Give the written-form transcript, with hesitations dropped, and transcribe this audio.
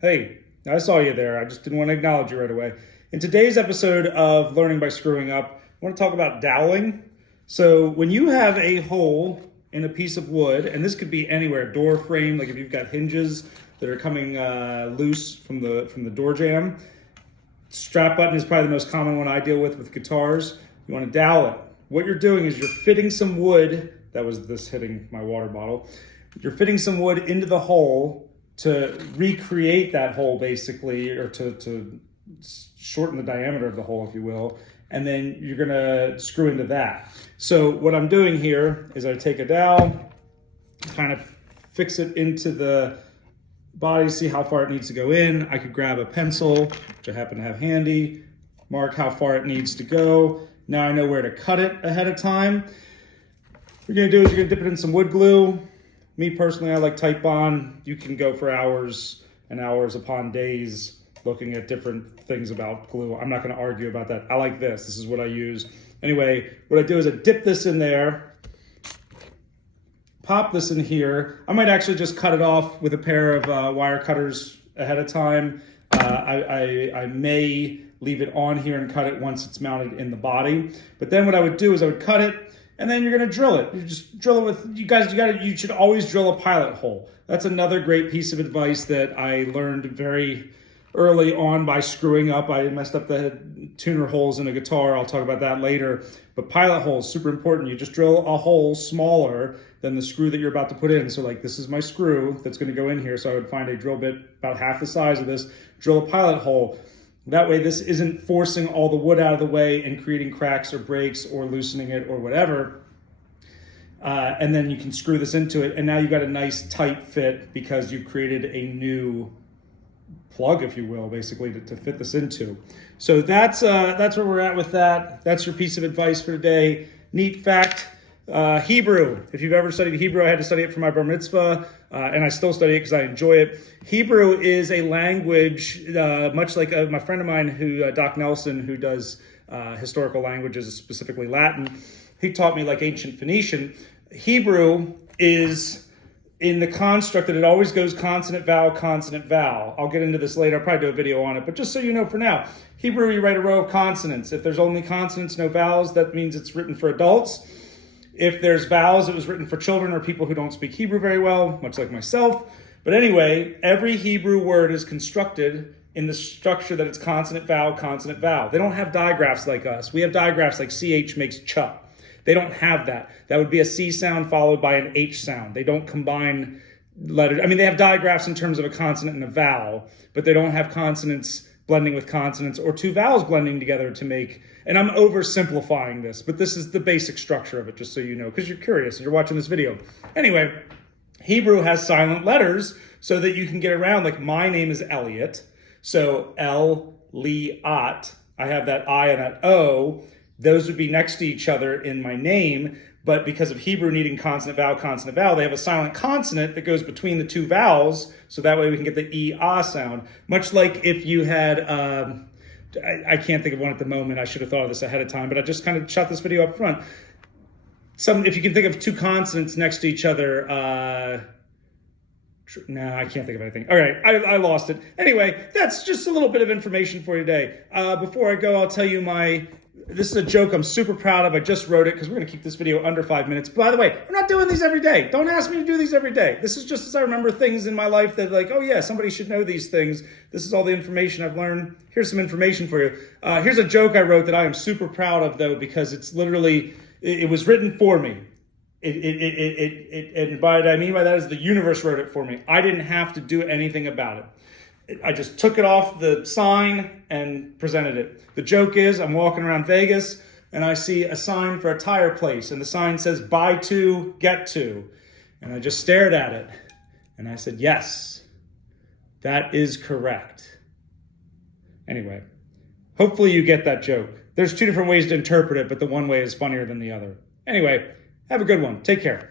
Hey, I saw you there. I just didn't want to acknowledge you right away. In today's episode of Learning by Screwing Up, I want to talk about doweling. So when you have a hole in a piece of wood, and this could be anywhere, door frame, like if you've got hinges that are coming loose from the door jamb, strap button is probably the most common one I deal with guitars. You want to dowel it. What you're doing is you're fitting some wood, that was this hitting my water bottle, you're fitting some wood into the hole to recreate that hole basically, or to shorten the diameter of the hole, if you will, and then you're gonna screw into that. So what I'm doing here is I take a dowel, kind of fix it into the body, see how far it needs to go in. I could grab a pencil, which I happen to have handy, mark how far it needs to go. Now I know where to cut it ahead of time. What you're gonna do is you're gonna dip it in some wood glue. Me personally, I like Type Bond. You can go for hours and hours upon days looking at different things about glue. I'm not gonna argue about that. I like this. This is what I use. Anyway, what I do is I dip this in there, pop this in here. I might actually just cut it off with a pair of wire cutters ahead of time. I may leave it on here and cut it once it's mounted in the body. But then what I would do is I would cut it, and then you're gonna drill it. You just drill it with, you should always drill a pilot hole. That's another great piece of advice that I learned very early on by screwing up. I messed up the tuner holes in a guitar. I'll talk about that later. But pilot holes, super important. You just drill a hole smaller than the screw that you're about to put in. So like this is my screw that's gonna go in here. So I would find a drill bit about half the size of this, drill a pilot hole. That way this isn't forcing all the wood out of the way and creating cracks or breaks or loosening it or whatever. And then you can screw this into it, and now you've got a nice tight fit because you've created a new plug, if you will, basically to fit this into. So that's where we're at with that. That's your piece of advice for today. Neat fact, Hebrew. If you've ever studied Hebrew, I had to study it for my bar mitzvah, and I still study it because I enjoy it. Hebrew is a language, much like my friend of mine, Doc Nelson, who does historical languages, specifically Latin. He taught me like ancient Phoenician. Hebrew is in the construct that it always goes consonant, vowel, consonant, vowel. I'll get into this later. I'll probably do a video on it, but just so you know for now, Hebrew, you write a row of consonants. If there's only consonants, no vowels, that means it's written for adults. If there's vowels, it was written for children or people who don't speak Hebrew very well, much like myself. But anyway, every Hebrew word is constructed in the structure that it's consonant, vowel, consonant, vowel. They don't have digraphs like us. We have digraphs like CH makes ch. They don't have that. That would be a C sound followed by an H sound. They don't combine letters. I mean, they have digraphs in terms of a consonant and a vowel, but they don't have consonants blending with consonants or two vowels blending together to make, and I'm oversimplifying this, but this is the basic structure of it, just so you know, because you're curious and you're watching this video. Anyway, Hebrew has silent letters so that you can get around, like my name is Elliot, so El-Li-At. I have that I and that O. Those would be next to each other in my name, but because of Hebrew needing consonant, vowel, they have a silent consonant that goes between the two vowels, so that way we can get the E-ah sound. Much like if you had, I can't think of one at the moment, I should have thought of this ahead of time, but I just kind of shot this video up front. If you can think of two consonants next to each other, no, I can't think of anything. All right, I lost it. Anyway, that's just a little bit of information for you today. Before I go, I'll tell you this is a joke I'm super proud of. I just wrote it because we're going to keep this video under 5 minutes. By the way, I'm not doing these every day. Don't ask me to do these every day. This is just as I remember things in my life that like, oh yeah, somebody should know these things. This is all the information I've learned. Here's some information for you. Here's a joke I wrote that I am super proud of though, because it's literally, it was written for me. And by what I mean by that is the universe wrote it for me. I didn't have to do anything about it. I just took it off the sign and presented it. The joke is I'm walking around Vegas and I see a sign for a tire place and the sign says buy two, get two. And I just stared at it and I said, yes, that is correct. Anyway, hopefully you get that joke. There's two different ways to interpret it, but the one way is funnier than the other. Anyway, have a good one. Take care.